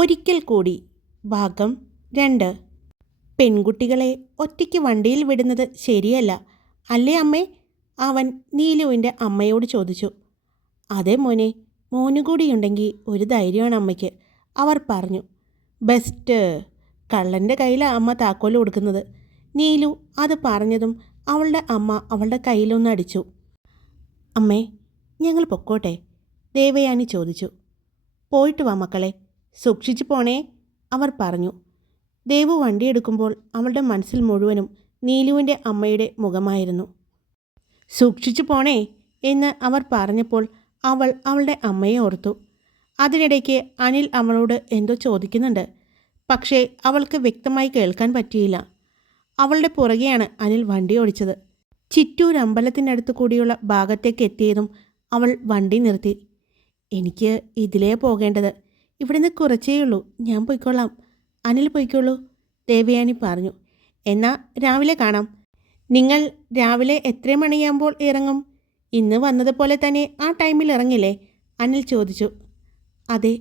ഒരിക്കൽ കൂടി ഭാഗം 2. പെൺകുട്ടികളെ ഒറ്റയ്ക്ക് വണ്ടിയിൽ വിടുന്നത് ശരിയല്ല അല്ലേ അമ്മേ? അവൻ നീലുവിൻ്റെ അമ്മയോട് ചോദിച്ചു. അതെ മോനെ, മോനുകൂടിയുണ്ടെങ്കിൽ ഒരു ധൈര്യമാണ് അമ്മയ്ക്ക്, അവർ പറഞ്ഞു. ബെസ്റ്റ്. കള്ളൻ്റെ കയ്യിലാണ് അമ്മ താക്കോൽ കൊടുക്കുന്നത്. നീലു അത് പറഞ്ഞതും അവളുടെ അമ്മ അവളുടെ കയ്യിലൊന്ന് അടിച്ചു. അമ്മേ, ഞങ്ങൾ പൊക്കോട്ടെ? ദേവയാനി ചോദിച്ചു. പോയിട്ട് വാ മക്കളെ, സൂക്ഷിച്ചു പോണേ, അവർ പറഞ്ഞു. ദേവു വണ്ടിയെടുക്കുമ്പോൾ അവളുടെ മനസ്സിൽ മുഴുവനും നീലുവിൻ്റെ അമ്മയുടെ മുഖമായിരുന്നു. സൂക്ഷിച്ചു പോണേ എന്ന് അവർ പറഞ്ഞപ്പോൾ അവൾ അവളുടെ അമ്മയെ ഓർത്തു. അതിനിടയ്ക്ക് അനിൽ അവളോട് എന്തോ ചോദിക്കുന്നുണ്ട്. പക്ഷേ അവൾക്ക് വ്യക്തമായി കേൾക്കാൻ പറ്റിയില്ല. അവളുടെ പുറകെയാണ് അനിൽ വണ്ടി ഓടിച്ചത്. ചിറ്റൂർ അമ്പലത്തിനടുത്ത് കൂടിയുള്ള ഭാഗത്തേക്ക് എത്തിയതും അവൾ വണ്ടി നിർത്തി. എനിക്ക് ഇതിലേ പോകേണ്ടത്, ഇവിടുന്ന് കുറച്ചേയുള്ളൂ, ഞാൻ പോയിക്കൊള്ളാം. അനിൽ പോയിക്കോളൂ, ദേവയാനി പറഞ്ഞു. എന്നാൽ രാവിലെ കാണാം. നിങ്ങൾ രാവിലെ എത്ര മണിയാകുമ്പോൾ ഇറങ്ങും? ഇന്ന് വന്നതുപോലെ തന്നെ ആ ടൈമിൽ ഇറങ്ങില്ലേ? അനിൽ ചോദിച്ചു. അതെ.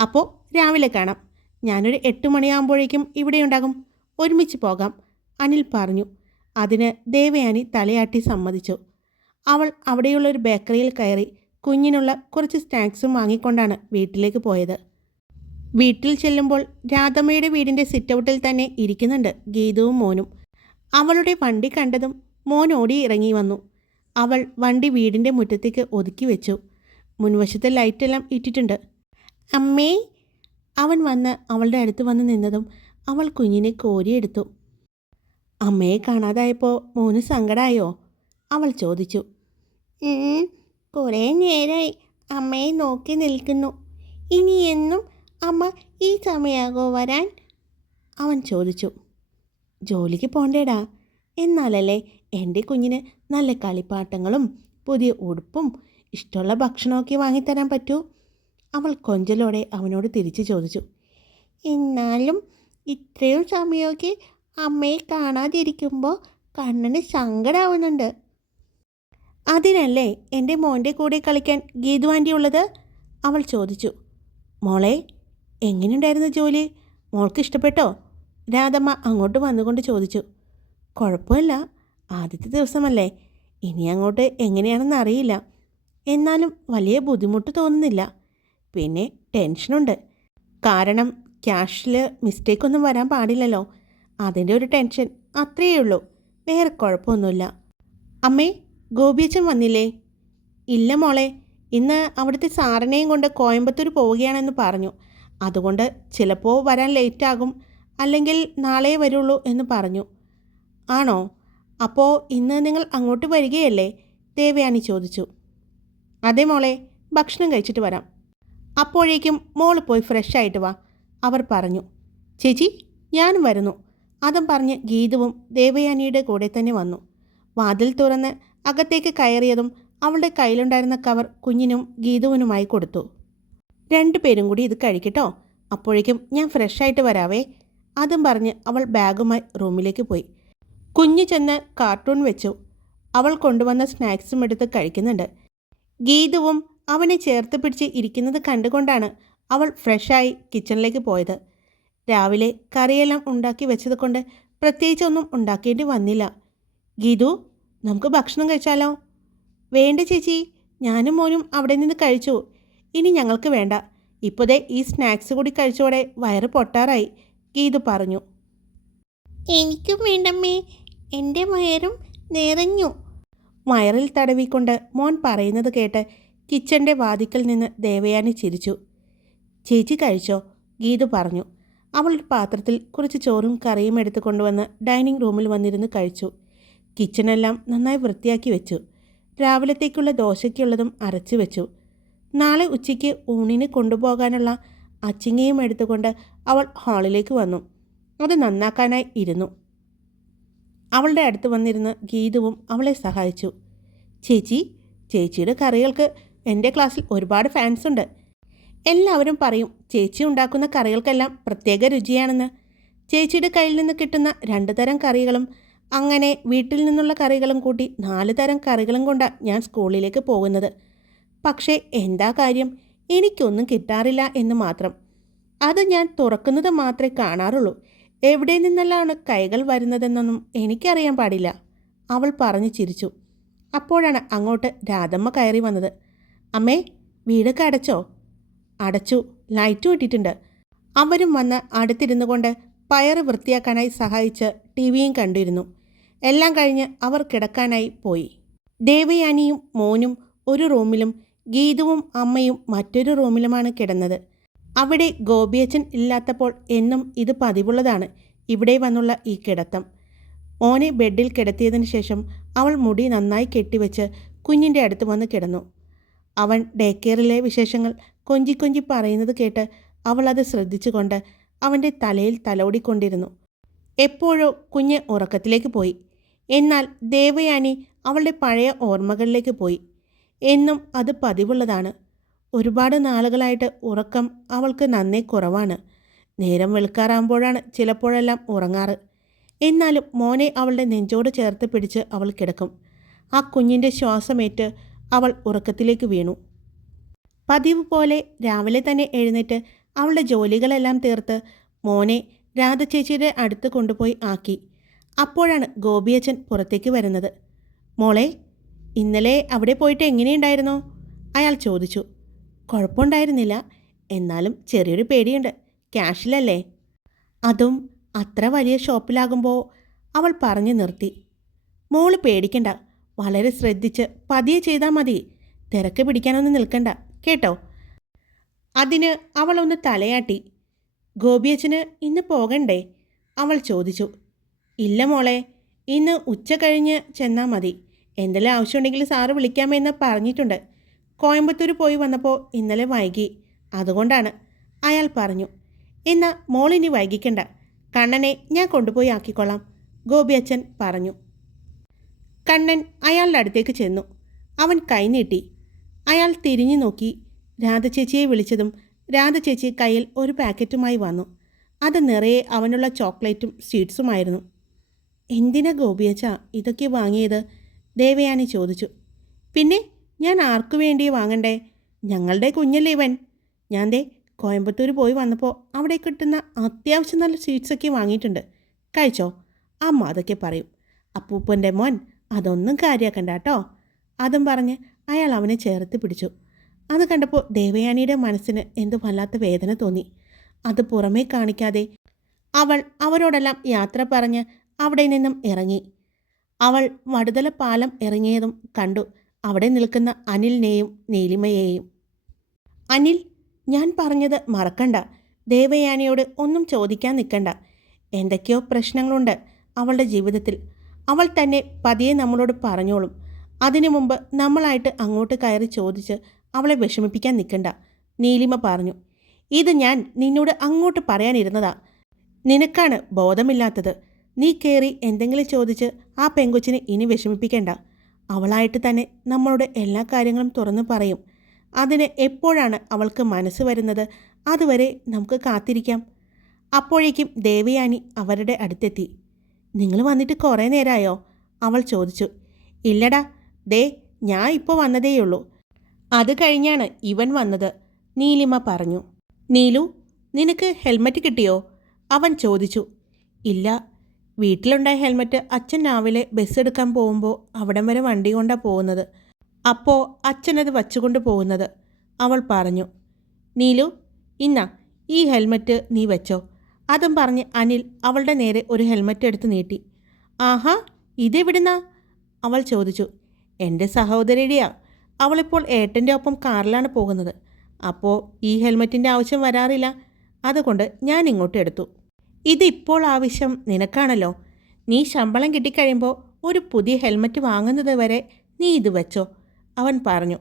അപ്പോൾ രാവിലെ കാണാം. ഞാനൊരു 8 മണിയാകുമ്പോഴേക്കും ഇവിടെയുണ്ടാകും. ഒരുമിച്ച് പോകാം, അനിൽ പറഞ്ഞു. അതിന് ദേവയാനി തലയാട്ടി സമ്മതിച്ചു. അവൾ അവിടെയുള്ളൊരു ബേക്കറിയിൽ കയറി കുഞ്ഞിനുള്ള കുറച്ച് സ്നാക്സും വാങ്ങിക്കൊണ്ടാണ് വീട്ടിലേക്ക് പോയത്. വീട്ടിൽ ചെല്ലുമ്പോൾ രാധമ്മയുടെ വീടിൻ്റെ സിറ്റൗട്ടിൽ തന്നെ ഇരിക്കുന്നുണ്ട് ഗീതവും മോനും. അവളുടെ വണ്ടി കണ്ടതും മോൻ ഓടി ഇറങ്ങി വന്നു. അവൾ വണ്ടി വീടിൻ്റെ മുറ്റത്തേക്ക് ഒതുക്കി വെച്ചു. മുൻവശത്തെ ലൈറ്റെല്ലാം ഇട്ടിട്ടുണ്ട്. അമ്മേ, അവൻ വന്ന് അവളുടെ അടുത്ത് വന്ന് നിന്നതും അവൾ കുഞ്ഞിനെ കോരിയെടുത്തു. അമ്മയെ കാണാതായപ്പോൾ മോന് സങ്കടമായോ? അവൾ ചോദിച്ചു. കുറേ നേരമായി അമ്മയെ നോക്കി നിൽക്കുന്നു. ഇനി എന്നും അമ്മ ഈ സമയാകോ വരാൻ? അവൻ ചോദിച്ചു. ജോലിക്ക് പോണ്ടേടാ, എന്നാലല്ലേ എൻ്റെ കുഞ്ഞിന് നല്ല കളിപ്പാട്ടങ്ങളും പുതിയ ഉടുപ്പും ഇഷ്ടമുള്ള ഭക്ഷണമൊക്കെ വാങ്ങിത്തരാൻ പറ്റൂ? അവൾ കൊഞ്ചലോടെ അവനോട് തിരിച്ചു ചോദിച്ചു. എന്നാലും ഇത്രയും സമയമൊക്കെ അമ്മയെ കാണാതിരിക്കുമ്പോൾ കണ്ണന് സങ്കടമാവുന്നുണ്ട്. അതിനല്ലേ എൻ്റെ മോൻ്റെ കൂടെ കളിക്കാൻ ഗീതു ആൻറ്റി ഉള്ളത്? അവൾ ചോദിച്ചു. മോളെ, എങ്ങനെയുണ്ടായിരുന്നു ജോലി? മോൾക്ക് ഇഷ്ടപ്പെട്ടോ? രാധമ്മ അങ്ങോട്ട് വന്നുകൊണ്ട് ചോദിച്ചു. കുഴപ്പമില്ല, ആദ്യത്തെ ദിവസമല്ലേ, ഇനി അങ്ങോട്ട് എങ്ങനെയാണെന്ന് അറിയില്ല. എന്നാലും വലിയ ബുദ്ധിമുട്ട് തോന്നുന്നില്ല. പിന്നെ ടെൻഷനുണ്ട്. കാരണം ക്യാഷിൽ മിസ്റ്റേക്കൊന്നും വരാൻ പാടില്ലല്ലോ, അതിൻ്റെ ഒരു ടെൻഷൻ, അത്രയേ ഉള്ളൂ. വേറെ കുഴപ്പമൊന്നുമില്ല. അമ്മേ, ഗോപിയച്ചൻ വന്നില്ലേ? ഇല്ല മോളെ, ഇന്ന് അവിടുത്തെ സാറിനെയും കൊണ്ട് കോയമ്പത്തൂർ പോവുകയാണെന്ന് പറഞ്ഞു. അതുകൊണ്ട് ചിലപ്പോൾ വരാൻ ലേറ്റാകും, അല്ലെങ്കിൽ നാളെ വരുള്ളൂ എന്ന് പറഞ്ഞു. ആണോ? അപ്പോൾ ഇന്ന് നിങ്ങൾ അങ്ങോട്ട് വരികയല്ലേ? ദേവയാനി ചോദിച്ചു. അതെ മോളെ, ഭക്ഷണം കഴിച്ചിട്ട് വരാം. അപ്പോഴേക്കും മോൾ പോയി ഫ്രഷ് ആയിട്ട് വാ, അവർ പറഞ്ഞു. ചേച്ചി, ഞാനും വരുന്നു, അതും പറഞ്ഞ് ഗീതുവും ദേവയാനിയുടെ കൂടെ തന്നെ വന്നു. വാതിൽ തുറന്ന് അകത്തേക്ക് കയറിയതും അവളുടെ കയ്യിലുണ്ടായിരുന്ന കവർ കുഞ്ഞിനും ഗീതുവിനുമായി കൊടുത്തു. 2 പേരും കൂടി ഇത് കഴിക്കട്ടോ, അപ്പോഴേക്കും ഞാൻ ഫ്രഷായിട്ട് വരാവേ, അതും പറഞ്ഞ് അവൾ ബാഗുമായി റൂമിലേക്ക് പോയി. കുഞ്ഞ് ചെന്ന് കാർട്ടൂൺ വെച്ചു. അവൾ കൊണ്ടുവന്ന സ്നാക്സും എടുത്ത് കഴിക്കുന്നുണ്ട്. ഗീതുവും അവനെ ചേർത്ത് പിടിച്ച് ഇരിക്കുന്നത് കണ്ടുകൊണ്ടാണ് അവൾ ഫ്രഷായി കിച്ചണിലേക്ക് പോയത്. രാവിലെ കറിയെല്ലാം ഉണ്ടാക്കി വെച്ചത് കൊണ്ട് പ്രത്യേകിച്ചൊന്നും ഉണ്ടാക്കേണ്ടി വന്നില്ല. ഗീതു, നമുക്ക് ഭക്ഷണം കഴിച്ചാലോ? വേണ്ട ചേച്ചി, ഞാനും മോനും അവിടെ നിന്ന് കഴിച്ചു. ഇനി ഞങ്ങൾക്ക് വേണ്ട. ഇപ്പോഴേ ഈ സ്നാക്സ് കൂടി കഴിച്ചോടെ വയറ് പൊട്ടാറായി, ഗീതു പറഞ്ഞു. എനിക്കും വേണ്ടമ്മേ, എൻ്റെ വയറും നിറഞ്ഞു. വയറിൽ തടവിക്കൊണ്ട് മോൻ പറയുന്നത് കേട്ട് കിച്ചൻ്റെ വാതിക്കൽ നിന്ന് ദേവയാനി ചിരിച്ചു. ചേച്ചി കഴിച്ചോ? ഗീതു പറഞ്ഞു. അവൾ ഒരു പാത്രത്തിൽ കുറച്ച് ചോറും കറിയും എടുത്തു കൊണ്ടുവന്ന് ഡൈനിങ് റൂമിൽ വന്നിരുന്ന് കഴിച്ചു. കിച്ചണെല്ലാം നന്നായി വൃത്തിയാക്കി വെച്ചു. രാവിലത്തേക്കുള്ള ദോശയ്ക്കുള്ളതും അരച്ചു വെച്ചു. നാളെ ഉച്ചയ്ക്ക് ഊണിന് കൊണ്ടുപോകാനുള്ള അച്ചിങ്ങയും എടുത്തുകൊണ്ട് അവൾ ഹാളിലേക്ക് വന്നു. അത് നന്നാക്കാനായി ഇരുന്നു. അവളുടെ അടുത്ത് വന്നിരുന്ന് ഗീതുവും അവളെ സഹായിച്ചു. ചേച്ചിയുടെ കറികൾക്ക് എൻ്റെ ക്ലാസ്സിൽ ഒരുപാട് ഫാൻസ് ഉണ്ട്. എല്ലാവരും പറയും ചേച്ചി ഉണ്ടാക്കുന്ന കറികൾക്കെല്ലാം പ്രത്യേക രുചിയാണെന്ന്. ചേച്ചിയുടെ കയ്യിൽ നിന്ന് കിട്ടുന്ന 2 തരം കറികളും അങ്ങനെ വീട്ടിൽ നിന്നുള്ള കറികളും കൂട്ടി 4 തരം കറികളും കൊണ്ടാണ് ഞാൻ സ്കൂളിലേക്ക് പോകുന്നത്. പക്ഷേ എന്താ കാര്യം, എനിക്കൊന്നും കിട്ടാറില്ല എന്ന് മാത്രം. അത് ഞാൻ തുറക്കുന്നത് മാത്രമേ കാണാറുള്ളൂ. എവിടെ നിന്നെല്ലാമാണ് കൈകൾ വരുന്നതെന്നൊന്നും എനിക്കറിയാൻ പാടില്ല. അവൾ പറഞ്ഞു ചിരിച്ചു. അപ്പോഴാണ് അങ്ങോട്ട് രാധമ്മ കയറി വന്നത്. അമ്മേ, വീടൊക്കെ അടച്ചോ? അടച്ചു, ലൈറ്റും ഇട്ടിട്ടുണ്ട്. അവരും വന്ന് അടുത്തിരുന്നു കൊണ്ട് പയറ് വൃത്തിയാക്കാനായി സഹായിച്ച് ടി വിയും കണ്ടിരുന്നു. എല്ലാം കഴിഞ്ഞ് അവർ കിടക്കാനായി പോയി. ദേവയാനിയും മോനും ഒരു റൂമിലും ഗീതുവും അമ്മയും മറ്റൊരു റൂമിലുമാണ് കിടന്നത്. അവിടെ ഗോപിയച്ചൻ ഇല്ലാത്തപ്പോൾ എന്നും ഇത് പതിവുള്ളതാണ്, ഇവിടെ വന്നുള്ള ഈ കിടത്തം. മോനെ ബെഡിൽ കിടത്തിയതിന് ശേഷം അവൾ മുടി നന്നായി കെട്ടിവെച്ച് കുഞ്ഞിൻ്റെ അടുത്ത് വന്ന് കിടന്നു. അവൻ ഡേ കെയറിലെ വിശേഷങ്ങൾ കൊഞ്ചി കൊഞ്ചി പറയുന്നത് കേട്ട് അവൾ അത് ശ്രദ്ധിച്ചുകൊണ്ട് അവൻ്റെ തലയിൽ തലോടിക്കൊണ്ടിരുന്നു. എപ്പോഴോ കുഞ്ഞ് ഉറക്കത്തിലേക്ക് പോയി. എന്നാൽ ദേവയാനി അവളുടെ പഴയ ഓർമ്മകളിലേക്ക് പോയി. എന്നും അത് പതിവുള്ളതാണ്. ഒരുപാട് നാളുകളായിട്ട് ഉറക്കം അവൾക്ക് നന്നേ കുറവാണ്. നേരം വെളുക്കാറാകുമ്പോഴാണ് ചിലപ്പോഴെല്ലാം ഉറങ്ങാറ്. എന്നാലും മോനെ അവളുടെ നെഞ്ചോട് ചേർത്ത് പിടിച്ച് അവൾ കിടക്കും. ആ കുഞ്ഞിൻ്റെ ശ്വാസമേറ്റ് അവൾ ഉറക്കത്തിലേക്ക് വീണു. പതിവ് പോലെ രാവിലെ തന്നെ എഴുന്നേറ്റ് അവളുടെ ജോലികളെല്ലാം തീർത്ത് മോനെ രാധ ചേച്ചിയുടെ അടുത്ത് കൊണ്ടുപോയി ആക്കി. അപ്പോഴാണ് ഗോപിയച്ചൻ പുറത്തേക്ക് വരുന്നത്. മോളെ, ഇന്നലെ അവിടെ പോയിട്ട് എങ്ങനെയുണ്ടായിരുന്നോ? അയാൾ ചോദിച്ചു. കുഴപ്പമുണ്ടായിരുന്നില്ല, എന്നാലും ചെറിയൊരു പേടിയുണ്ട്. ക്യാഷിലല്ലേ, അതും അത്ര വലിയ ഷോപ്പിലാകുമ്പോൾ. അവൾ പറഞ്ഞു നിർത്തി. മോള് പേടിക്കണ്ട, വളരെ ശ്രദ്ധിച്ച് പതിയെ ചെയ്താൽ മതി. തിരക്ക് പിടിക്കാനൊന്നും നിൽക്കണ്ട കേട്ടോ. അതിന് അവൾ ഒന്ന് തലയാട്ടി. ഗോപിയച്ചന് ഇന്ന് പോകണ്ടേ? അവൾ ചോദിച്ചു. ഇല്ല മോളെ, ഇന്ന് ഉച്ച കഴിഞ്ഞ് ചെന്നാൽ മതി. എന്തെല്ലാം ആവശ്യമുണ്ടെങ്കിൽ സാറ് വിളിക്കാമെന്ന് പറഞ്ഞിട്ടുണ്ട്. കോയമ്പത്തൂർ പോയി വന്നപ്പോൾ ഇന്നലെ വൈകി, അതുകൊണ്ടാണ്, അയാൾ പറഞ്ഞു. എന്നാൽ മോളിനി വൈകിക്കണ്ട, കണ്ണനെ ഞാൻ കൊണ്ടുപോയി ആക്കിക്കൊള്ളാം, ഗോപിയച്ചൻ പറഞ്ഞു. കണ്ണൻ അയാളുടെ അടുത്തേക്ക് ചെന്നു. അവൻ കൈനീട്ടി. അയാൾ തിരിഞ്ഞു നോക്കി. രാധചേച്ചിയെ വിളിച്ചതും രാധചേച്ചി കയ്യിൽ ഒരു പാക്കറ്റുമായി വന്നു. അത് നിറയെ അവനുള്ള ചോക്ലേറ്റും സ്വീറ്റ്സുമായിരുന്നു. എന്തിനാ ഗോപിയച്ച ഇതൊക്കെ വാങ്ങിയത്? ദേവയാനി ചോദിച്ചു. പിന്നെ ഞാൻ ആർക്കു വേണ്ടി വാങ്ങണ്ടേ? ഞങ്ങളുടെ കുഞ്ഞല്ലേ ഇവൻ. ഞാൻ ദേ കോയമ്പത്തൂർ പോയി വന്നപ്പോൾ അവിടെ കിട്ടുന്ന അത്യാവശ്യം നല്ല സ്വീറ്റ്സൊക്കെ വാങ്ങിയിട്ടുണ്ട്. കഴിച്ചോ? അമ്മ അതൊക്കെ പറയും. അപ്പൂപ്പൻ്റെ മോൻ, അതൊന്നും കാര്യമാക്കണ്ട കേട്ടോ. അതും പറഞ്ഞ് അയാൾ അവനെ ചേർത്ത് പിടിച്ചു. അത് കണ്ടപ്പോൾ ദേവയാനിയുടെ മനസ്സിന് എന്തു വല്ലാത്ത വേദന തോന്നി. അത് പുറമേ കാണിക്കാതെ അവൾ അവരോടെല്ലാം യാത്ര പറഞ്ഞ് അവിടെ നിന്നും ഇറങ്ങി. അവൾ വടുതല പാലം ഇറങ്ങിയതും കണ്ടു അവിടെ നിൽക്കുന്ന അനിലിനെയും നീലിമയെയും. അനിൽ, ഞാൻ പറഞ്ഞത് മറക്കണ്ട. ദേവയാനിയോട് ഒന്നും ചോദിക്കാൻ നിൽക്കണ്ട. എന്തൊക്കെയോ പ്രശ്നങ്ങളുണ്ട് അവളുടെ ജീവിതത്തിൽ. അവൾ തന്നെ പതിയെ നമ്മളോട് പറഞ്ഞോളും. അതിനു മുമ്പ് നമ്മളായിട്ട് അങ്ങോട്ട് കയറി ചോദിച്ച് അവളെ വിഷമിപ്പിക്കാൻ നിൽക്കണ്ട, നീലിമ പറഞ്ഞു. ഇത് ഞാൻ നിന്നോട് അങ്ങോട്ട് പറയാനിരുന്നതാ. നിനക്കാണ് ബോധമില്ലാത്തത്. നീ കയറി എന്തെങ്കിലും ചോദിച്ച് ആ പെങ്കൊച്ചിനെ ഇനി വിഷമിപ്പിക്കേണ്ട. അവളായിട്ട് തന്നെ നമ്മളോട് എല്ലാ കാര്യങ്ങളും തുറന്നു പറയും. അതിന് എപ്പോഴാണ് അവൾക്ക് മനസ്സ് വരുന്നത് അതുവരെ നമുക്ക് കാത്തിരിക്കാം. അപ്പോഴേക്കും ദേവയാനി അവരുടെ അടുത്തെത്തി. നിങ്ങൾ വന്നിട്ട് കുറേ നേരമായോ? അവൾ ചോദിച്ചു. ഇല്ലടാ, ദേ ഞാൻ ഇപ്പോൾ വന്നതേയുള്ളൂ. അത് കഴിഞ്ഞാണ് ഇവൻ വന്നത്, നീലിമ പറഞ്ഞു. നീലു, നിനക്ക് ഹെൽമറ്റ് കിട്ടിയോ? അവൻ ചോദിച്ചു. ഇല്ല, വീട്ടിലുണ്ടായ ഹെൽമറ്റ് അച്ഛൻ രാവിലെ ബസ് എടുക്കാൻ പോകുമ്പോൾ അവിടം വരെ വണ്ടി കൊണ്ടാണ് പോകുന്നത്. അപ്പോൾ അച്ഛനത് വച്ചുകൊണ്ട് പോകുന്നത്, അവൾ പറഞ്ഞു. നീലു, ഇന്നാ ഈ ഹെൽമറ്റ് നീ വെച്ചോ. അതും പറഞ്ഞ് അനിൽ അവളുടെ നേരെ ഒരു ഹെൽമറ്റ് എടുത്ത് നീട്ടി. ആഹാ, ഇതെവിടുന്നാ? അവൾ ചോദിച്ചു. എൻ്റെ സഹോദരിയുടെയാ. അവളിപ്പോൾ ഏട്ടൻ്റെ ഒപ്പം കാറിലാണ് പോകുന്നത്. അപ്പോൾ ഈ ഹെൽമറ്റിൻ്റെ ആവശ്യം വരാറില്ല. അതുകൊണ്ട് ഞാൻ ഇങ്ങോട്ട് എടുത്തു. ഇതിപ്പോൾ ആവശ്യം നിനക്കാണല്ലോ. നീ ശമ്പളം കിട്ടിക്കഴിയുമ്പോൾ ഒരു പുതിയ ഹെൽമറ്റ് വാങ്ങുന്നത് വരെ നീ ഇത് വെച്ചോ, അവൻ പറഞ്ഞു.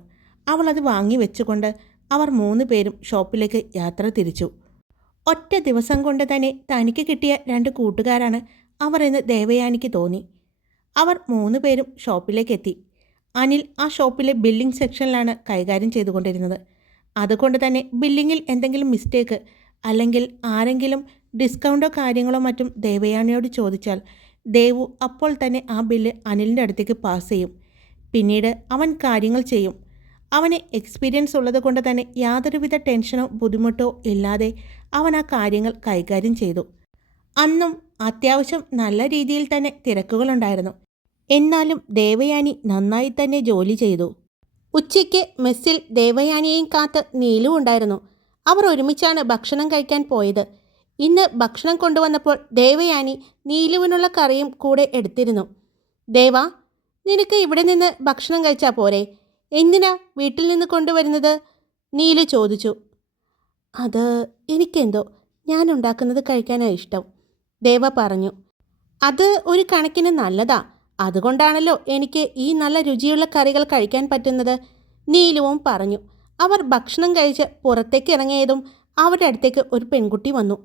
അവളത് വാങ്ങി വെച്ചുകൊണ്ട് അവർ 3 പേരും ഷോപ്പിലേക്ക് യാത്ര തിരിച്ചു. ഒറ്റ ദിവസം കൊണ്ട് തന്നെ തനിക്ക് കിട്ടിയ 2 കൂട്ടുകാരാണ് അവർ എന്ന് ദേവയാനിക്ക് തോന്നി. അവർ 3 പേരും ഷോപ്പിലേക്ക് എത്തി. അനിൽ ആ ഷോപ്പിലെ ബില്ലിംഗ് സെക്ഷനിലാണ് കൈകാര്യം ചെയ്തുകൊണ്ടിരുന്നത്. അതുകൊണ്ട് തന്നെ ബില്ലിങ്ങിൽ എന്തെങ്കിലും മിസ്റ്റേക്ക് അല്ലെങ്കിൽ ആരെങ്കിലും ഡിസ്കൗണ്ടോ കാര്യങ്ങളോ മറ്റും ദേവയാനിയോട് ചോദിച്ചാൽ ദേവു അപ്പോൾ തന്നെ ആ ബില്ല് അനിലിൻ്റെ അടുത്തേക്ക് പാസ് ചെയ്യും. പിന്നീട് അവൻ കാര്യങ്ങൾ ചെയ്യും. അവന് എക്സ്പീരിയൻസ് ഉള്ളത് കൊണ്ട് തന്നെ യാതൊരുവിധ ടെൻഷനോ ബുദ്ധിമുട്ടോ ഇല്ലാതെ അവൻ ആ കാര്യങ്ങൾ കൈകാര്യം ചെയ്തു. അന്നും അത്യാവശ്യം നല്ല രീതിയിൽ തന്നെ തിരക്കുകളുണ്ടായിരുന്നു. എന്നാലും ദേവയാനി നന്നായി തന്നെ ജോലി ചെയ്തു. ഉച്ചയ്ക്ക് മെസ്സിൽ ദേവയാനിയെയും കാത്ത് നീലു ഉണ്ടായിരുന്നു. അവർ ഒരുമിച്ചാണ് ഭക്ഷണം കഴിക്കാൻ പോയത്. ഇന്ന് ഭക്ഷണം കൊണ്ടുവന്നപ്പോൾ ദേവയാനി നീലുവിനുള്ള കറിയും കൂടെ എടുത്തിരുന്നു. ദേവ, നിനക്ക് ഇവിടെ നിന്ന് ഭക്ഷണം കഴിച്ചാൽ പോരെ? എന്തിനാ വീട്ടിൽ നിന്ന് കൊണ്ടുവരുന്നത്? നീലു ചോദിച്ചു. അത് എനിക്കെന്തോ ഞാൻ ഉണ്ടാക്കുന്നത് കഴിക്കാനാണ് ഇഷ്ടം, ദേവ പറഞ്ഞു. അത് ഒരു കണക്കിന് നല്ലതാ. അതുകൊണ്ടാണല്ലോ എനിക്ക് ഈ നല്ല രുചിയുള്ള കറികൾ കഴിക്കാൻ പറ്റുന്നത്, നീലുവും പറഞ്ഞു. അവർ ഭക്ഷണം കഴിച്ച് പുറത്തേക്ക് ഇറങ്ങിയതും അവരുടെ അടുത്തേക്ക് ഒരു പെൺകുട്ടി വന്നു.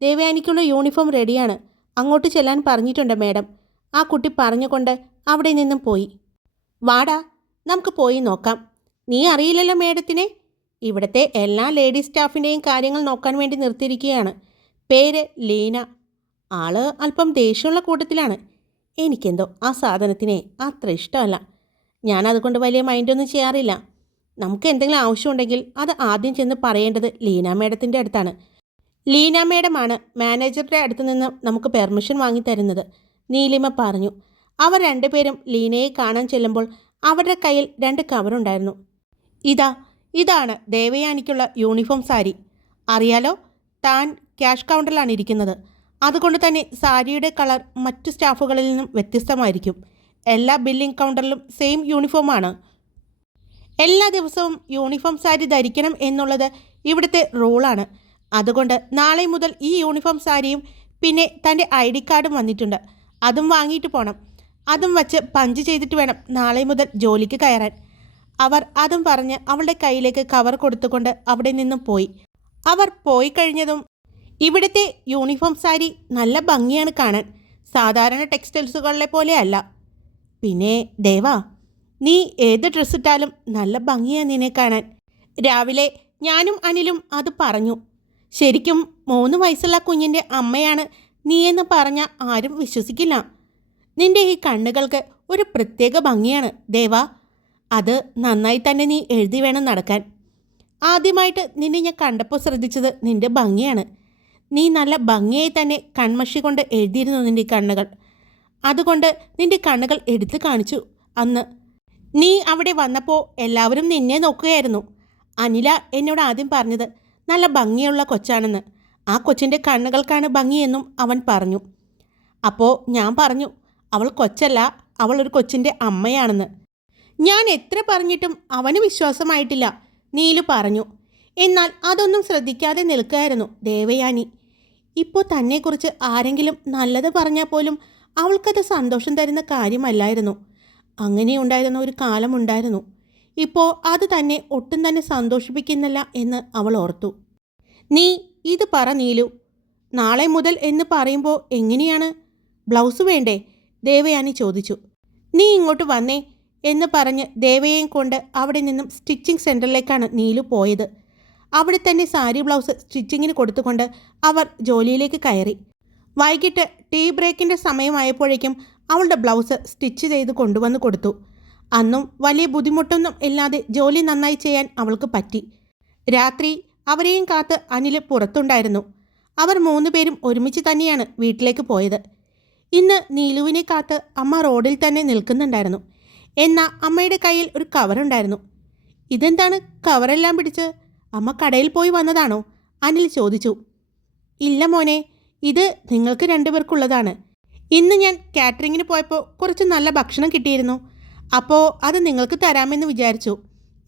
ദേവയാനിക്കുള്ള യൂണിഫോം റെഡിയാണ്, അങ്ങോട്ട് ചെല്ലാൻ പറഞ്ഞിട്ടുണ്ട് മാഡം, ആ കുട്ടി പറഞ്ഞുകൊണ്ട് അവിടെ നിന്നും പോയി. വാടാ, നമുക്ക് പോയി നോക്കാം. നീ അറിയില്ലല്ലോ മേഡത്തിനെ? ഇവിടുത്തെ എല്ലാ ലേഡീസ് സ്റ്റാഫിൻ്റെയും കാര്യങ്ങൾ നോക്കാൻ വേണ്ടി നിർത്തിയിരിക്കുകയാണ്. പേര് ലീന. ആള് അല്പം ദേഷ്യമുള്ള കൂട്ടത്തിലാണ്. എനിക്കെന്തോ ആ സാധനത്തിനെ അത്ര ഇഷ്ടമല്ല. ഞാനതുകൊണ്ട് വലിയ മൈൻഡൊന്നും ചെയ്യാറില്ല. നമുക്ക് എന്തെങ്കിലും ആവശ്യമുണ്ടെങ്കിൽ അത് ആദ്യം ചെന്ന് പറയേണ്ടത് ലീന മേഡത്തിൻ്റെ അടുത്താണ്. ലീന മേഡമാണ് മാനേജറുടെ അടുത്ത് നിന്ന് നമുക്ക് പെർമിഷൻ വാങ്ങി തരുന്നത്, നീലിമ പറഞ്ഞു. അവർ രണ്ടുപേരും ലീനയെ കാണാൻ ചെല്ലുമ്പോൾ അവരുടെ കയ്യിൽ 2 കവറുണ്ടായിരുന്നു. ഇതാണ് ദേവയാനിക്കുള്ള യൂണിഫോം സാരി. അറിയാലോ, താൻ ക്യാഷ് കൗണ്ടറിലാണ് ഇരിക്കുന്നത്. അതുകൊണ്ട് തന്നെ സാരിയുടെ കളർ മറ്റു സ്റ്റാഫുകളിൽ നിന്നും വ്യത്യസ്തമായിരിക്കും. എല്ലാ ബില്ലിംഗ് കൗണ്ടറിലും സെയിം യൂണിഫോമാണ്. എല്ലാ ദിവസവും യൂണിഫോം സാരി ധരിക്കണം എന്നുള്ളത് ഇവിടുത്തെ റൂളാണ്. അതുകൊണ്ട് നാളെ മുതൽ ഈ യൂണിഫോം സാരിയും പിന്നെ തൻ്റെ ID കാർഡും വന്നിട്ടുണ്ട്, അതും വാങ്ങിയിട്ട് പോകണം. അതും വച്ച് പഞ്ച് ചെയ്തിട്ട് വേണം നാളെ മുതൽ ജോലിക്ക് കയറാൻ. അവർ അതും പറഞ്ഞ് അവളുടെ കയ്യിലേക്ക് കവർ കൊടുത്തുകൊണ്ട് അവിടെ നിന്നും പോയി. അവർ പോയി കഴിഞ്ഞതും ഇവിടുത്തെ യൂണിഫോം സാരി നല്ല ഭംഗിയാണ് കാണാൻ, സാധാരണ ടെക്സ്റ്റൈൽസുകളിലെ പോലെയല്ല. പിന്നെ ദേവാ, നീ ഏത് ഡ്രസ്സ് ഇട്ടാലും നല്ല ഭംഗിയാണ് നിന്നെ കാണാൻ. രാവിലെ ഞാനും അനിലും അത് പറഞ്ഞു. ശരിക്കും 3 വയസ്സുള്ള കുഞ്ഞിൻ്റെ അമ്മയാണ് നീയെന്ന് പറഞ്ഞാൽ ആരും വിശ്വസിക്കില്ല. നിന്റെ ഈ കണ്ണുകൾക്ക് ഒരു പ്രത്യേക ഭംഗിയാണ് ദേവാ. അത് നന്നായി തന്നെ നീ എഴുതി വേണം നടക്കാൻ. ആദ്യമായിട്ട് നിന്നെ ഞാൻ കണ്ടപ്പോൾ ശ്രദ്ധിച്ചത് നിന്റെ ഭംഗിയാണ്. നീ നല്ല ഭംഗിയായി തന്നെ കൺമഷി കൊണ്ട് എഴുതിയിരുന്നു നിന്റെ കണ്ണുകൾ. അതുകൊണ്ട് നിന്റെ കണ്ണുകൾ എടുത്തു കാണിച്ചു അന്ന്. നീ അവിടെ വന്നപ്പോൾ എല്ലാവരും നിന്നെ നോക്കുകയായിരുന്നു. അനില എന്നോട് ആദ്യം പറഞ്ഞത് നല്ല ഭംഗിയുള്ള കൊച്ചാണെന്ന്. ആ കൊച്ചിൻ്റെ കണ്ണുകൾക്കാണ് ഭംഗിയെന്നും അവൻ പറഞ്ഞു. അപ്പോൾ ഞാൻ പറഞ്ഞു, അവൾ കൊച്ചല്ല, അവൾ ഒരു കൊച്ചിൻ്റെ അമ്മയാണെന്ന്. ഞാൻ എത്ര പറഞ്ഞിട്ടും അവന് വിശ്വാസമായിട്ടില്ല, നീലു പറഞ്ഞു. എന്നാൽ അതൊന്നും ശ്രദ്ധിക്കാതെ നിൽക്കുകയായിരുന്നു ദേവയാനി. ഇപ്പോൾ തന്നെക്കുറിച്ച് ആരെങ്കിലും നല്ലത് പറഞ്ഞാൽ പോലും അവൾക്കത് സന്തോഷം തരുന്ന കാര്യമല്ലായിരുന്നു. അങ്ങനെയുണ്ടായിരുന്ന ഒരു കാലമുണ്ടായിരുന്നു. ഇപ്പോൾ അത് തന്നെ ഒട്ടും തന്നെ സന്തോഷിപ്പിക്കുന്നില്ല എന്ന് അവൾ ഓർത്തു. നീ ഇത് പറ നീലു, നാളെ മുതൽ എന്ന് പറയുമ്പോൾ എങ്ങനെയാണ്? ബ്ലൗസ് വേണ്ടേ? ദേവയാനി ചോദിച്ചു. നീ ഇങ്ങോട്ട് വന്നേ എന്ന് പറഞ്ഞ് ദേവയെയും കൊണ്ട് അവിടെ നിന്നും സ്റ്റിച്ചിങ് സെൻറ്ററിലേക്കാണ് നീലു പോയത്. അവിടെ തന്നെ സാരി ബ്ലൗസ് സ്റ്റിച്ചിങ്ങിന് കൊടുത്തുകൊണ്ട് അവർ ജോലിയിലേക്ക് കയറി. വൈകിട്ട് ടീ ബ്രേക്കിൻ്റെ സമയമായപ്പോഴേക്കും അവളുടെ ബ്ലൗസ് സ്റ്റിച്ച് ചെയ്ത് കൊണ്ടുവന്ന് കൊടുത്തു. അന്നും വലിയ ബുദ്ധിമുട്ടൊന്നും ഇല്ലാതെ ജോലി നന്നായി ചെയ്യാൻ അവൾക്ക് പറ്റി. രാത്രി അവരെയും കാത്ത് അനിൽ പുറത്തുണ്ടായിരുന്നു. അവർ 3 പേരും ഒരുമിച്ച് തന്നെയാണ് വീട്ടിലേക്ക് പോയത്. ഇന്ന് നീലുവിനെ കാത്ത് അമ്മ റോഡിൽ തന്നെ നിൽക്കുന്നുണ്ടായിരുന്നു. എന്നാൽ അമ്മയുടെ കയ്യിൽ ഒരു കവറുണ്ടായിരുന്നു. ഇതെന്താണ് കവറെല്ലാം പിടിച്ച്? അമ്മ കടയിൽ പോയി വന്നതാണോ? അനിൽ ചോദിച്ചു. ഇല്ല മോനെ, ഇത് നിങ്ങൾക്ക് 2 പേർക്കുള്ളതാണ്. ഇന്ന് ഞാൻ കാറ്ററിങ്ങിന് പോയപ്പോൾ കുറച്ച് നല്ല ഭക്ഷണം കിട്ടിയിരുന്നു. അപ്പോൾ അത് നിങ്ങൾക്ക് തരാമെന്ന് വിചാരിച്ചു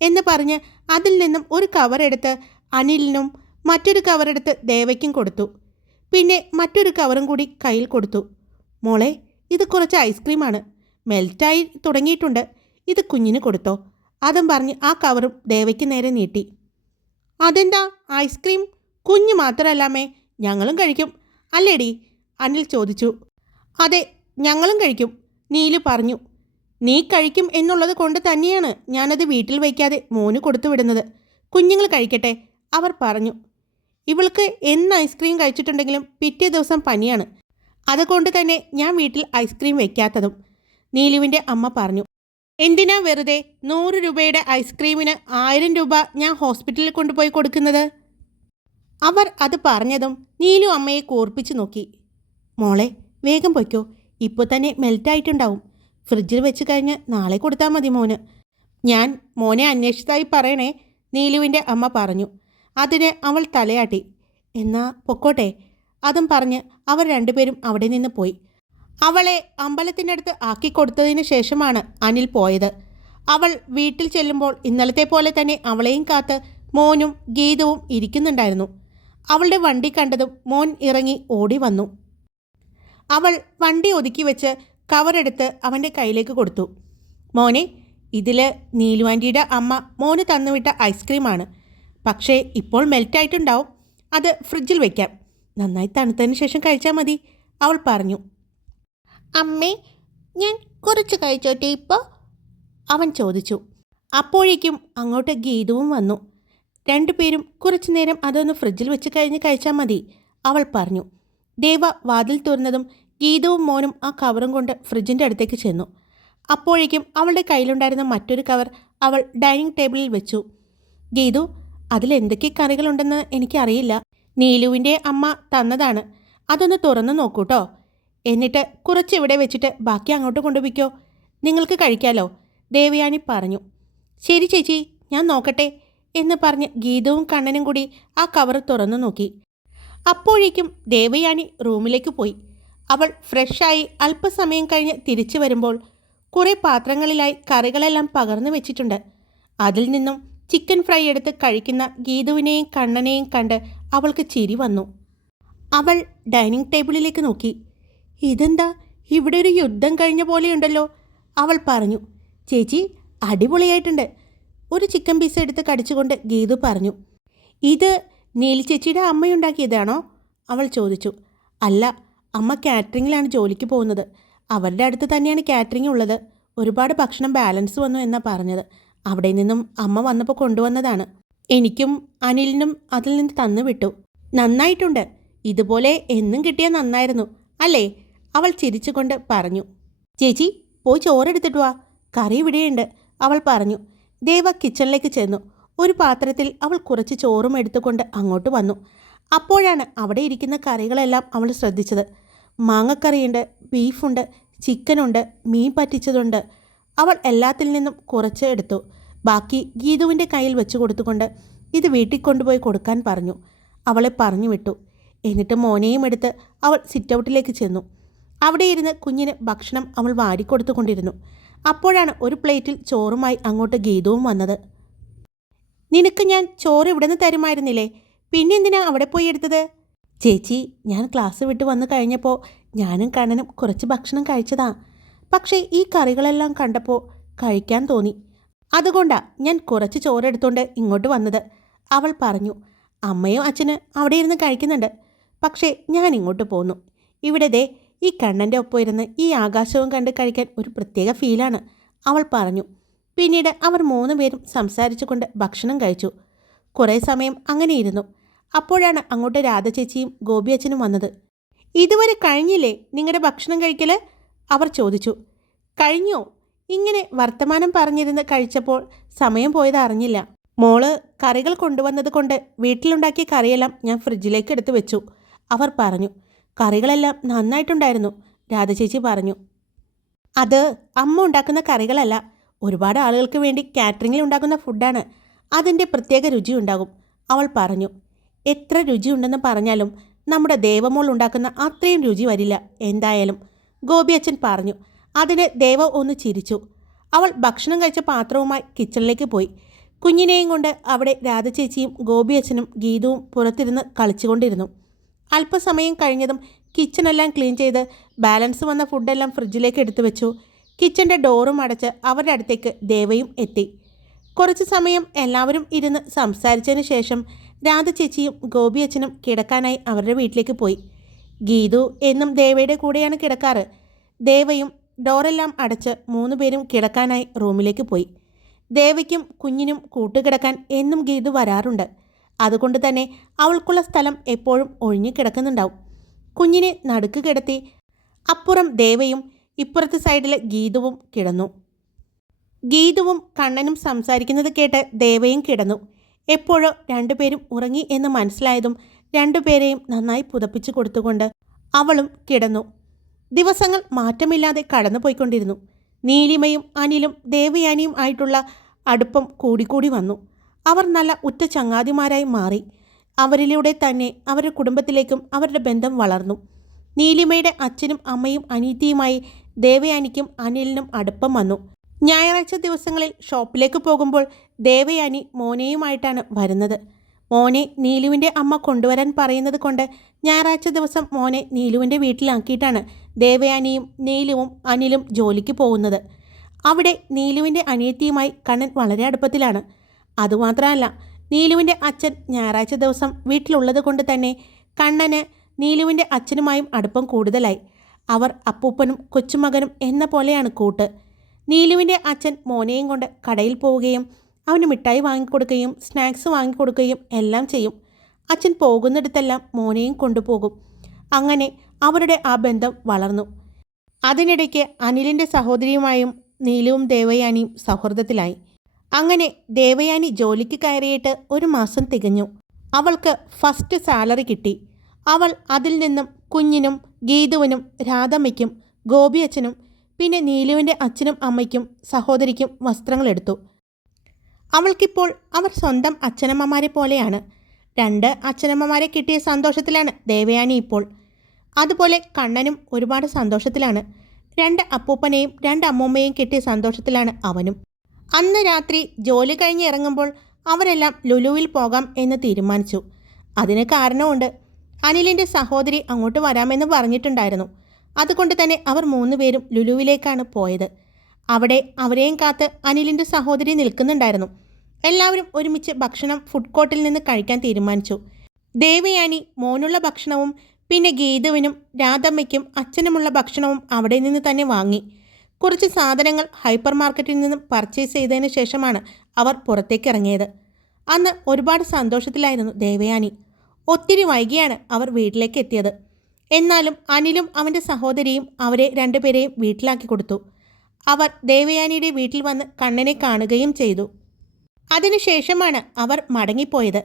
എന്ന് പറഞ്ഞ് അതിൽ നിന്നും ഒരു കവർ എടുത്ത് അനിലിനും മറ്റൊരു കവറെടുത്ത് ദേവയ്ക്കും കൊടുത്തു. പിന്നെ മറ്റൊരു കവറും കൂടി കയ്യിൽ കൊടുത്തു. മോളെ, ഇത് കുറച്ച് ഐസ്ക്രീമാണ്, മെൽറ്റായി തുടങ്ങിയിട്ടുണ്ട്, ഇത് കുഞ്ഞിന് കൊടുത്തോ. അതും പറഞ്ഞ് ആ കവറും ദേവയ്ക്ക് നേരെ നീട്ടി. അതെന്താ ഐസ്ക്രീം? കുഞ്ഞ് മാത്രമല്ലാമേ, ഞങ്ങളും കഴിക്കും അല്ലേടി? അനിൽ ചോദിച്ചു. അതെ, ഞങ്ങളും കഴിക്കും, നീലു പറഞ്ഞു. നീ കഴിക്കും എന്നുള്ളത് കൊണ്ട് തന്നെയാണ് ഞാനത് വീട്ടിൽ വയ്ക്കാതെ മോന് കൊടുത്തു വിടുന്നത്. കുഞ്ഞുങ്ങൾ കഴിക്കട്ടെ, അവർ പറഞ്ഞു. ഇവൾക്ക് എന്ന് ഐസ്ക്രീം കഴിച്ചിട്ടുണ്ടെങ്കിലും പിറ്റേ ദിവസം പനിയാണ്. അതുകൊണ്ട് തന്നെ ഞാൻ വീട്ടിൽ ഐസ്ക്രീം വയ്ക്കാത്തതും, നീലുവിൻ്റെ അമ്മ പറഞ്ഞു. എന്തിനാ വെറുതെ 100 രൂപയുടെ ഐസ്ക്രീമിന് 1000 രൂപ ഞാൻ ഹോസ്പിറ്റലിൽ കൊണ്ടുപോയി കൊടുക്കുന്നത്? അവർ അത് പറഞ്ഞതും നീലു അമ്മയെ കൂർപ്പിച്ചു നോക്കി. മോളെ, വേഗം പൊയ്ക്കോ, ഇപ്പോൾ തന്നെ മെൽറ്റായിട്ടുണ്ടാവും. ഫ്രിഡ്ജിൽ വെച്ച് കഴിഞ്ഞ് നാളെ കൊടുത്താൽ മതി മോന്. ഞാൻ മോനെ അന്വേഷിച്ചതായി പറയണേ, നീലുവിൻ്റെ അമ്മ പറഞ്ഞു. അതിന് അവൾ തലയാട്ടി. എന്നാ പൊക്കോട്ടെ. അതും പറഞ്ഞ് അവർ രണ്ടുപേരും അവിടെ നിന്ന് പോയി. അവളെ അമ്പലത്തിനടുത്ത് ആക്കിക്കൊടുത്തതിന് ശേഷമാണ് അനിൽ പോയത്. അവൾ വീട്ടിൽ ചെല്ലുമ്പോൾ ഇന്നലത്തെ പോലെ തന്നെ അവളെയും കാത്ത് മോനും ഗീതവും ഇരിക്കുന്നുണ്ടായിരുന്നു. അവളുടെ വണ്ടി കണ്ടതും മോൻ ഇറങ്ങി ഓടി വന്നു. അവൾ വണ്ടി ഒതുക്കി വെച്ച് കവറെടുത്ത് അവൻ്റെ കയ്യിലേക്ക് കൊടുത്തു. മോനെ, ഇതിൽ നീലു ആൻറ്റിയുടെ അമ്മ മോന് തന്നുവിട്ട ഐസ്ക്രീമാണ്. പക്ഷേ ഇപ്പോൾ മെൽറ്റായിട്ടുണ്ടാവും. അത് ഫ്രിഡ്ജിൽ വയ്ക്കാം. നന്നായി തണുത്തതിന് ശേഷം കഴിച്ചാൽ മതി, അവൾ പറഞ്ഞു. അമ്മേ, ഞാൻ കുറച്ച് കഴിച്ചോട്ടെ ഇപ്പോൾ, അവൻ ചോദിച്ചു. അപ്പോഴേക്കും അങ്ങോട്ട് ഗീതവും വന്നു. രണ്ടുപേരും കുറച്ചു നേരം അതൊന്ന് ഫ്രിഡ്ജിൽ വെച്ച് കഴിഞ്ഞ് കഴിച്ചാൽ മതി, അവൾ പറഞ്ഞു. ദേവ വാതിൽ തുറന്നതും ഗീതവും മോനും ആ കവറും കൊണ്ട് ഫ്രിഡ്ജിൻ്റെ അടുത്തേക്ക് ചെന്നു. അപ്പോഴേക്കും അവളുടെ കയ്യിലുണ്ടായിരുന്ന മറ്റൊരു കവർ അവൾ ഡൈനിങ് ടേബിളിൽ വെച്ചു. ഗീതു, അതിലെന്തൊക്കെ കറികളുണ്ടെന്ന് എനിക്കറിയില്ല. നീലുവിൻ്റെ അമ്മ തന്നതാണ്. അതൊന്ന് തുറന്നു നോക്കൂട്ടോ. എന്നിട്ട് കുറച്ച് ഇവിടെ വെച്ചിട്ട് ബാക്കി അങ്ങോട്ട് കൊണ്ടുപോയിക്കോ. നിങ്ങൾക്ക് കഴിക്കാലോ, ദേവയാനി പറഞ്ഞു. ശരി ചേച്ചി, ഞാൻ നോക്കട്ടെ എന്ന് പറഞ്ഞ് ഗീതവും കണ്ണനും കൂടി ആ കവർ തുറന്നു നോക്കി. അപ്പോഴേക്കും ദേവയാനി റൂമിലേക്ക് പോയി. അവൾ ഫ്രഷായി അല്പസമയം കഴിഞ്ഞ് തിരിച്ചു വരുമ്പോൾ കുറേ പാത്രങ്ങളിലായി കറികളെല്ലാം പകർന്നു വെച്ചിട്ടുണ്ട്. അതിൽ നിന്നും ചിക്കൻ ഫ്രൈ എടുത്ത് കഴിക്കുന്ന ഗീതുവിനെയും കണ്ണനെയും കണ്ട് അവൾക്ക് ചിരി വന്നു. അവൾ ഡൈനിങ് ടേബിളിലേക്ക് നോക്കി. ഇതെന്താ, ഇവിടെ ഒരു യുദ്ധം കഴിഞ്ഞ പോലെയുണ്ടല്ലോ, അവൾ പറഞ്ഞു. ചേച്ചി, അടിപൊളിയായിട്ടുണ്ട്, ഒരു ചിക്കൻ പീസ് എടുത്ത് കടിച്ചുകൊണ്ട് ഗീതു പറഞ്ഞു. ഇത് നീലി ചേച്ചിയുടെ അമ്മയുണ്ടാക്കിയതാണോ, അവൾ ചോദിച്ചു. അല്ല, അമ്മ കാറ്ററിങ്ങിലാണ് ജോലിക്ക് പോകുന്നത്. അവരുടെ അടുത്ത് തന്നെയാണ് കാറ്ററിംഗ് ഉള്ളത്. ഒരുപാട് ഭക്ഷണം ബാലൻസ് വന്നു എന്നാണ് പറഞ്ഞത്. അവിടെ നിന്നും അമ്മ വന്നപ്പോൾ കൊണ്ടുവന്നതാണ്. എനിക്കും അനിലിനും അതിൽ നിന്ന് തന്നു വിട്ടു. നന്നായിട്ടുണ്ട്, ഇതുപോലെ എന്നും കിട്ടിയാൽ നന്നായിരുന്നു അല്ലേ, അവൾ ചിരിച്ചുകൊണ്ട് പറഞ്ഞു. ചേച്ചി, പോയി ചോറെടുത്തിട്ട് വാ, കറി ഇവിടെയുണ്ട്, അവൾ പറഞ്ഞു. ദേവ കിച്ചണിലേക്ക് ചെന്നു. ഒരു പാത്രത്തിൽ അവൾ കുറച്ച് ചോറും എടുത്തുകൊണ്ട് അങ്ങോട്ട് വന്നു. അപ്പോഴാണ് അവിടെ ഇരിക്കുന്ന കറികളെല്ലാം അവൾ ശ്രദ്ധിച്ചത്. മാങ്ങക്കറിയുണ്ട്, ബീഫുണ്ട്, ചിക്കനുണ്ട്, മീൻ പറ്റിച്ചതുണ്ട്. അവൾ എല്ലാത്തിൽ നിന്നും കുറച്ച് എടുത്തു. ബാക്കി ഗീതുവിൻ്റെ കയ്യിൽ വെച്ച് കൊടുത്തുകൊണ്ട് ഇത് വീട്ടിൽ കൊണ്ടുപോയി കൊടുക്കാൻ പറഞ്ഞു. അവളെ പറഞ്ഞു വിട്ടു. എന്നിട്ട് മോനെയും എടുത്ത് അവൾ സിറ്റൗട്ടിലേക്ക് ചെന്നു. അവിടെ ഇരുന്ന് കുഞ്ഞിന് ഭക്ഷണം അവൾ വാരിക്കൊടുത്തുകൊണ്ടിരുന്നു. അപ്പോഴാണ് ഒരു പ്ലേറ്റിൽ ചോറുമായി അങ്ങോട്ട് ഗീതവും വന്നത്. നിനക്ക് ഞാൻ ചോറ് ഇവിടെ നിന്ന് തരുമായിരുന്നില്ലേ, പിന്നെ എന്തിനാ അവിടെ പോയി എടുത്തത്? ചേച്ചി, ഞാൻ ക്ലാസ് വിട്ട് വന്നു കഴിഞ്ഞപ്പോൾ ഞാനും കണ്ണനും കുറച്ച് ഭക്ഷണം കഴിച്ചതാ. പക്ഷേ ഈ കറികളെല്ലാം കണ്ടപ്പോൾ കഴിക്കാൻ തോന്നി. അതുകൊണ്ടാണ് ഞാൻ കുറച്ച് ചോറെടുത്തുകൊണ്ട് ഇങ്ങോട്ട് വന്നത്, അവൾ പറഞ്ഞു. അമ്മയും അച്ഛനും അവിടെ ഇരുന്ന് കഴിക്കുന്നുണ്ട്. പക്ഷേ ഞാൻ ഇങ്ങോട്ട് പോന്നു. ഇവിടെ ദേ ഈ കണ്ണൻ്റെ ഒപ്പം ഇരുന്ന് ഈ ആകാശവും കണ്ട് കഴിക്കാൻ ഒരു പ്രത്യേക ഫീലാണ്, അവൾ പറഞ്ഞു. പിന്നീട് അവർ 3 പേരും സംസാരിച്ചു കൊണ്ട് ഭക്ഷണം കഴിച്ചു. കുറേ സമയം അങ്ങനെ ഇരുന്നു. അപ്പോഴാണ് അങ്ങോട്ട് രാധ ചേച്ചിയും ഗോപി അച്ഛനും വന്നത്. ഇതുവരെ കഴിഞ്ഞില്ലേ നിങ്ങളുടെ ഭക്ഷണം കഴിക്കൽ, അവർ ചോദിച്ചു. കഴിഞ്ഞോ? ഇങ്ങനെ വർത്തമാനം പറഞ്ഞിരുന്ന് കഴിച്ചപ്പോൾ സമയം പോയത് അറിഞ്ഞില്ല. മോള് കറികൾ കൊണ്ടുവന്നത് കൊണ്ട് വീട്ടിലുണ്ടാക്കിയ കറിയെല്ലാം ഞാൻ ഫ്രിഡ്ജിലേക്ക് എടുത്ത് വെച്ചു, അവർ പറഞ്ഞു. കറികളെല്ലാം നന്നായിട്ടുണ്ടായിരുന്നു, രാധ ചേച്ചി പറഞ്ഞു. അത് അമ്മ ഉണ്ടാക്കുന്ന കറികളല്ല, ഒരുപാട് ആളുകൾക്ക് വേണ്ടി കാറ്ററിങ്ങിൽ ഉണ്ടാക്കുന്ന ഫുഡാണ്. അതിൻ്റെ പ്രത്യേക രുചി ഉണ്ടാകും, അവൾ പറഞ്ഞു. എത്ര രുചിയുണ്ടെന്ന് പറഞ്ഞാലും നമ്മുടെ ദേവമോൾ ഉണ്ടാക്കുന്ന അത്രയും രുചി വരില്ല എന്തായാലും, ഗോപി അച്ഛൻ പറഞ്ഞു. അതിന് ദേവ ഒന്ന് ചിരിച്ചു. അവൾ ഭക്ഷണം കഴിച്ച പാത്രവുമായി കിച്ചണിലേക്ക് പോയി. കുഞ്ഞിനെയും കൊണ്ട് അവിടെ രാധ ചേച്ചിയും ഗോപി അച്ഛനും ഗീതവും പുറത്തിരുന്ന് കളിച്ചുകൊണ്ടിരുന്നു. അല്പസമയം കഴിഞ്ഞതും കിച്ചണെല്ലാം ക്ലീൻ ചെയ്ത് ബാലൻസ് വന്ന ഫുഡെല്ലാം ഫ്രിഡ്ജിലേക്ക് എടുത്തു വെച്ചു. കിച്ചൻ്റെ ഡോറും അടച്ച് അവരുടെ അടുത്തേക്ക് ദേവയും എത്തി. കുറച്ച് സമയം എല്ലാവരും ഇരുന്ന് സംസാരിച്ചതിന് ശേഷം രാധ ചേച്ചിയും ഗോപി അച്ഛനും കിടക്കാനായി അവരുടെ വീട്ടിലേക്ക് പോയി. ഗീതു എന്നും ദേവയുടെ കൂടെയാണ് കിടക്കാറ്. ദേവയും ഡോറെല്ലാം അടച്ച് 3 പേരും കിടക്കാനായി റൂമിലേക്ക് പോയി. ദേവയ്ക്കും കുഞ്ഞിനും കൂട്ടുകിടക്കാൻ എന്നും ഗീതു വരാറുണ്ട്. അതുകൊണ്ട് തന്നെ അവൾക്കുള്ള സ്ഥലം എപ്പോഴും ഒഴിഞ്ഞു കിടക്കുന്നുണ്ടാവും. കുഞ്ഞിനെ നടുക്ക് കിടത്തി അപ്പുറം ദേവയും ഇപ്പുറത്തെ സൈഡിൽ ഗീതുവും കിടന്നു. ഗീതുവും കണ്ണനും സംസാരിക്കുന്നത് കേട്ട് ദേവയും കിടന്നു. എപ്പോഴോ രണ്ടുപേരും ഉറങ്ങി എന്ന് മനസ്സിലായതും രണ്ടുപേരെയും നന്നായി പുതപ്പിച്ചു കൊടുത്തുകൊണ്ട് അവളും കിടന്നു. ദിവസങ്ങൾ മാറ്റമില്ലാതെ കടന്നുപോയിക്കൊണ്ടിരുന്നു. നീലിമയും അനിലും ദേവയാനിയും ആയിട്ടുള്ള അടുപ്പം കൂടിക്കൂടി വന്നു. അവർ നല്ല ഉറ്റ ചങ്ങാതിമാരായി മാറി. അവരിലൂടെ തന്നെ അവരുടെ കുടുംബത്തിലേക്കും അവരുടെ ബന്ധം വളർന്നു. നീലിമയുടെ അച്ഛനും അമ്മയും അനീതിയുമായി ദേവയാനിക്കും അനിലിനും അടുപ്പം വന്നു. ഞായറാഴ്ച ദിവസങ്ങളിൽ ഷോപ്പിലേക്ക് പോകുമ്പോൾ ദേവയാനി മോനെയുമായിട്ടാണ് വരുന്നത്. മോനെ നീലുവിൻ്റെ അമ്മ കൊണ്ടുവരാൻ പറയുന്നത് കൊണ്ട് ഞായറാഴ്ച ദിവസം മോനെ നീലുവിൻ്റെ വീട്ടിലാക്കിയിട്ടാണ് ദേവയാനിയും നീലുവും അനിലും ജോലിക്ക് പോകുന്നത്. അവിടെ നീലുവിൻ്റെ അനിയത്തിയുമായി കണ്ണൻ വളരെ അടുപ്പത്തിലാണ്. അതുമാത്രമല്ല, നീലുവിൻ്റെ അച്ഛൻ ഞായറാഴ്ച ദിവസം വീട്ടിലുള്ളത് കൊണ്ട് തന്നെ കണ്ണന് നീലുവിൻ്റെ അച്ഛനുമായും അടുപ്പം കൂടുതലായി. അവർ അപ്പൂപ്പനും കൊച്ചുമകനും എന്ന പോലെയാണ് കൂട്ട്. നീലുവിൻ്റെ അച്ഛൻ മോനെയും കൊണ്ട് കടയിൽ പോവുകയും അവന് മിഠായി വാങ്ങിക്കൊടുക്കുകയും സ്നാക്സ് വാങ്ങിക്കൊടുക്കുകയും എല്ലാം ചെയ്യും. അച്ഛൻ പോകുന്നിടത്തെല്ലാം മോനെയും കൊണ്ടുപോകും. അങ്ങനെ അവരുടെ ആ ബന്ധം വളർന്നു. അതിനിടയ്ക്ക് അനിലിൻ്റെ സഹോദരിയുമായും നീലുവും ദേവയാനിയും സൗഹൃദത്തിലായി. അങ്ങനെ ദേവയാനി ജോലിക്ക് കയറിയിട്ട് 1 മാസം തികഞ്ഞു. അവൾക്ക് ഫസ്റ്റ് സാലറി കിട്ടി. അവൾ അതിൽ നിന്നും കുഞ്ഞിനും ഗീതുവിനും രാധമ്മയ്ക്കും ഗോപിയച്ഛനും പിന്നെ നീലുവിൻ്റെ അച്ഛനും അമ്മയ്ക്കും സഹോദരിക്കും വസ്ത്രങ്ങളെടുത്തു. അവൾക്കിപ്പോൾ അവർ സ്വന്തം അച്ഛനമ്മമാരെ പോലെയാണ്. 2 അച്ഛനമ്മമാരെ കിട്ടിയ സന്തോഷത്തിലാണ് ദേവയാനി ഇപ്പോൾ. അതുപോലെ കണ്ണനും ഒരുപാട് സന്തോഷത്തിലാണ്. 2 അപ്പൂപ്പനെയും 2 അമ്മൂമ്മയെയും കിട്ടിയ സന്തോഷത്തിലാണ് അവനും. അന്ന് രാത്രി ജോലി കഴിഞ്ഞ് ഇറങ്ങുമ്പോൾ അവരെല്ലാം ലുലുവിൽ പോകാം എന്ന് തീരുമാനിച്ചു. അതിന് കാരണമുണ്ട്. അനിലിൻ്റെ സഹോദരി അങ്ങോട്ട് വരാമെന്ന് പറഞ്ഞിട്ടുണ്ടായിരുന്നു. അതുകൊണ്ട് തന്നെ അവർ 3 പേരും ലുലുവിലേക്കാണ് പോയത്. അവിടെ അവരെയും കാത്ത് അനിലിൻ്റെ സഹോദരി നിൽക്കുന്നുണ്ടായിരുന്നു. എല്ലാവരും ഒരുമിച്ച് ഭക്ഷണം ഫുഡ് കോർട്ടിൽ നിന്ന് കഴിക്കാൻ തീരുമാനിച്ചു. ദേവയാനി മോനുള്ള ഭക്ഷണവും പിന്നെ ഗീതുവിനും രാധമ്മയ്ക്കും അച്ഛനുമുള്ള ഭക്ഷണവും അവിടെ നിന്ന് തന്നെ വാങ്ങി. കുറച്ച് സാധനങ്ങൾ ഹൈപ്പർ മാർക്കറ്റിൽ നിന്നും പർച്ചേസ് ചെയ്തതിന് ശേഷമാണ് അവർ പുറത്തേക്ക് ഇറങ്ങിയത്. അന്ന് ഒരുപാട് സന്തോഷത്തിലായിരുന്നു ദേവയാനി. ഒത്തിരി വൈകിയാണ് അവർ വീട്ടിലേക്ക് എത്തിയത്. എന്നാലും അനിലും അവൻ്റെ സഹോദരിയും അവരെ 2 പേരെയും വീട്ടിലാക്കി കൊടുത്തു. അവർ ദേവയാനിയുടെ വീട്ടിൽ വന്ന് കണ്ണനെ കാണുകയും ചെയ്തു. അതിനുശേഷമാണ് അവർ മടങ്ങിപ്പോയത്.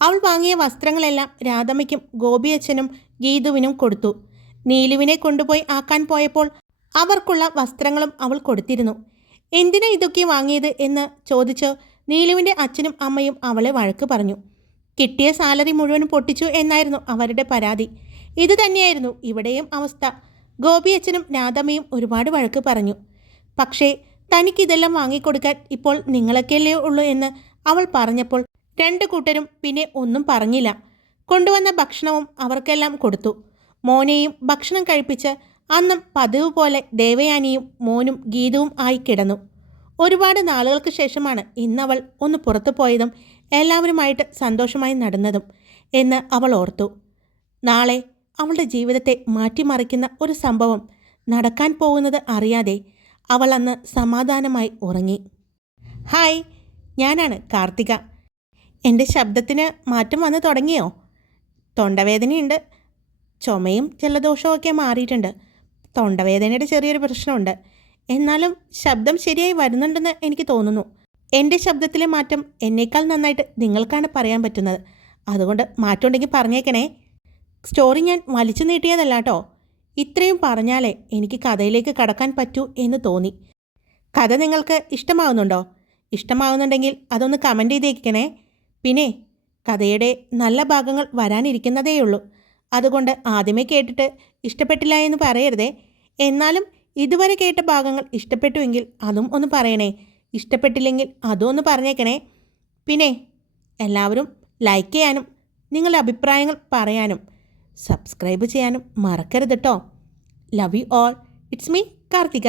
അവൾ വാങ്ങിയ വസ്ത്രങ്ങളെല്ലാം രാധമ്മയ്ക്കും ഗോപിയച്ഛനും ഗീതുവിനും കൊടുത്തു. നീലുവിനെ കൊണ്ടുപോയി ആക്കാൻ പോയപ്പോൾ അവർക്കുള്ള വസ്ത്രങ്ങളും അവൾ കൊടുത്തിരുന്നു. എന്തിനാ ഇതൊക്കെ വാങ്ങിയത് എന്ന് ചോദിച്ച് നീലുവിൻ്റെ അച്ഛനും അമ്മയും അവളെ വഴക്ക് പറഞ്ഞു. കിട്ടിയ സാലറി മുഴുവൻ പൊട്ടിച്ചു എന്നായിരുന്നു അവരുടെ പരാതി. ഇത് തന്നെയായിരുന്നു ഇവിടെയും അവസ്ഥ. ഗോപിയച്ഛനും രാധമ്മയും ഒരുപാട് വഴക്ക് പറഞ്ഞു. പക്ഷേ തനിക്കിതെല്ലാം വാങ്ങിക്കൊടുക്കാൻ ഇപ്പോൾ നിങ്ങളൊക്കെയല്ലേ ഉള്ളൂ എന്ന് അവൾ പറഞ്ഞപ്പോൾ 2 കൂട്ടരും പിന്നെ ഒന്നും പറഞ്ഞില്ല. കൊണ്ടുവന്ന ഭക്ഷണവും അവർക്കെല്ലാം കൊടുത്തു. മോനെയും ഭക്ഷണം കഴിപ്പിച്ച് അന്നും പതിവ് പോലെ ദേവയാനിയും മോനും ഗീതവും ആയി കിടന്നു. ഒരുപാട് നാളുകൾക്ക് ശേഷമാണ് ഇന്നവൾ ഒന്ന് പുറത്തു പോയതും എല്ലാവരുമായിട്ട് സന്തോഷമായി നടന്നതും എന്ന് അവൾ ഓർത്തു. നാളെ അവളുടെ ജീവിതത്തെ മാറ്റിമറിക്കുന്ന ഒരു സംഭവം നടക്കാൻ പോകുന്നത് അറിയാതെ അവൾ അന്ന് സമാധാനമായി ഉറങ്ങി. ഹായ്, ഞാനാണ് കാർത്തിക. എൻ്റെ ശബ്ദത്തിന് മാറ്റം വന്ന് തുടങ്ങിയോ? തൊണ്ടവേദനയുണ്ട്. ചുമയും ജലദോഷവും ഒക്കെ മാറിയിട്ടുണ്ട്. തൊണ്ടവേദനയുടെ ചെറിയൊരു പ്രശ്നമുണ്ട്. എന്നാലും ശബ്ദം ശരിയായി വരുന്നുണ്ടെന്ന് എനിക്ക് തോന്നുന്നു. എൻ്റെ ശബ്ദത്തിലെ മാറ്റം എന്നേക്കാൾ നന്നായിട്ട് നിങ്ങൾക്കാണ് പറയാൻ പറ്റുന്നത്. അതുകൊണ്ട് മാറ്റമുണ്ടെങ്കിൽ പറഞ്ഞേക്കണേ. സ്റ്റോറി ഞാൻ വലിച്ചു നീട്ടിയതല്ല കേട്ടോ. ഇത്രയും പറഞ്ഞാലേ എനിക്ക് കഥയിലേക്ക് കടക്കാൻ പറ്റൂ എന്ന് തോന്നി. കഥ നിങ്ങൾക്ക് ഇഷ്ടമാവുന്നുണ്ടോ? ഇഷ്ടമാവുന്നുണ്ടെങ്കിൽ അതൊന്ന് കമൻറ്റ് ചെയ്തേക്കണേ. പിന്നെ കഥയുടെ നല്ല ഭാഗങ്ങൾ വരാനിരിക്കുന്നതേയുള്ളൂ. അതുകൊണ്ട് ആദ്യമേ കേട്ടിട്ട് ഇഷ്ടപ്പെട്ടില്ല എന്ന് പറയരുതേ. എന്നാലും ഇതുവരെ കേട്ട ഭാഗങ്ങൾ ഇഷ്ടപ്പെട്ടുവെങ്കിൽ അതും ഒന്ന് പറയണേ. ഇഷ്ടപ്പെട്ടില്ലെങ്കിൽ അതും ഒന്ന് പറഞ്ഞേക്കണേ. പിന്നെ എല്ലാവരും ലൈക്ക് ചെയ്യാനും നിങ്ങളുടെ അഭിപ്രായങ്ങൾ പറയാനും സബ്സ്ക്രൈബ് ചെയ്യാനും മറക്കരുത് കേട്ടോ. Love you all. It's me Karthika.